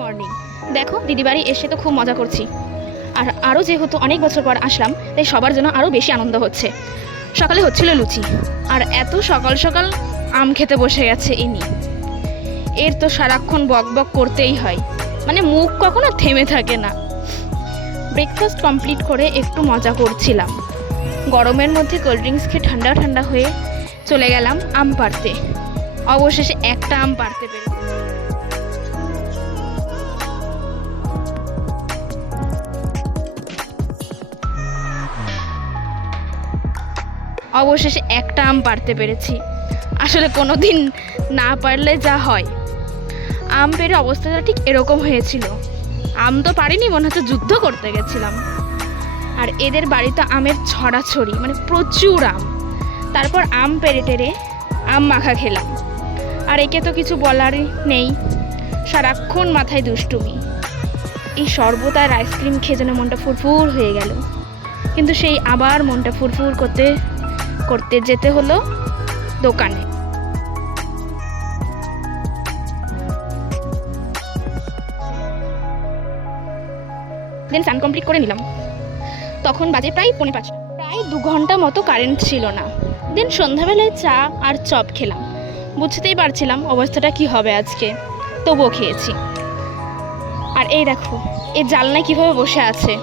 Morning. দেখো দিদিবাড়ি এসে তো খুব মজা করছি, আর আরও যেহেতু অনেক বছর পর আসলাম তাই সবার জন্য আরও বেশি আনন্দ হচ্ছে। সকালে হচ্ছিল লুচি, আর এত সকাল সকাল আম খেতে বসে গেছে ইনি। এর তো সারাক্ষণ বক বক করতেই হয়, মানে মুখ কখনো থেমে থাকে না। ব্রেকফাস্ট কমপ্লিট করে একটু মজা করছিলাম, গরমের মধ্যে কোল্ড ড্রিঙ্কস খেয়ে ঠান্ডা ঠান্ডা হয়ে চলে গেলাম আম পাড়তে। অবশেষে একটা আম পাড়তে পেরে পেরেছি। আসলে কোনো দিন না পারলে যা হয়, আম পেরে অবস্থাটা ঠিক এরকম হয়েছিল। আম তো পারিনি, মনে হচ্ছে যুদ্ধ করতে গেছিলাম। আর এদের বাড়িতে আমের ছড়াছড়ি, মানে প্রচুর আম। তারপর আম পেরে টেরে আম মাখা খেলাম। আর একে তো কিছু বলারই নেই, সারাক্ষণ মাথায় দুষ্টুমি। এই শরবত আর আইসক্রিম খেয়ে যেন মনটা ফুরফুর হয়ে গেল। কিন্তু সেই আবার মনটা ফুরফুর করতে করতে যেতে হলো দোকানে। দেন স্নান কমপ্লিট করে নিলাম। তখন বাজে প্রায় 4:45, প্রায় 2 ঘন্টা মতো কারেন্ট ছিল না। দেন সন্ধ্যাবেলায় চা আর চপ খেলাম। বুঝতেই পারছিলাম অবস্থাটা কি হবে আজকে, তবুও খেয়েছি। আর এই দেখো, এই জানলায় কীভাবে বসে আছে।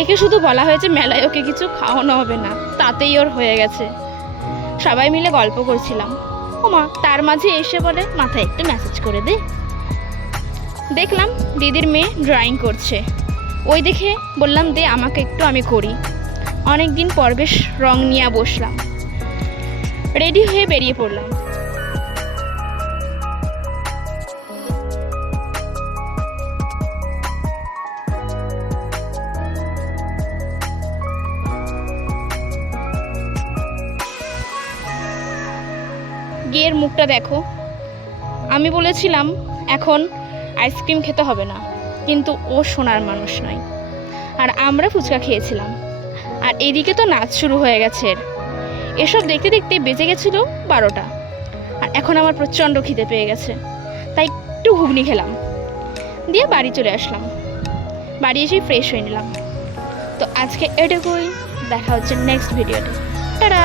একে শুধু বলা হয়েছে মেলায় ওকে কিছু খাওয়ানো হবে না, তাতেই ওর হয়ে গেছে। সবাই মিলে গল্প করছিলাম, ওমা তার মাঝে এসে বলে মাথায় একটু ম্যাসেজ করে দে। দেখলাম দিদির মেয়ে ড্রয়িং করছে, ওই দেখে বললাম দে আমাকে একটু, আমি করি। অনেক দিন পর বেশ রং নিয়ে বসলাম, রেডি হয়ে বেরিয়ে পড়লাম। গিয়ের মুখটা দেখো। আমি বলেছিলাম এখন আইসক্রিম খেতে হবে না, কিন্তু ও সোনার মানুষ নয়। আর আমরা ফুচকা খেয়েছিলাম, আর এদিকে তো নাচ শুরু হয়ে গেছে। এসব দেখতে দেখতে বেজে গেছিল 12টা। আর এখন আমার প্রচণ্ড খিদে পেয়ে গেছে, তাই একটু ঘুগনি খেলাম, দিয়ে বাড়ি চলে আসলাম। বাড়ি এসেই ফ্রেশ হয়ে নিলাম। তো আজকে এটুকুই, দেখা হচ্ছে নেক্সট ভিডিওতে। টাটা।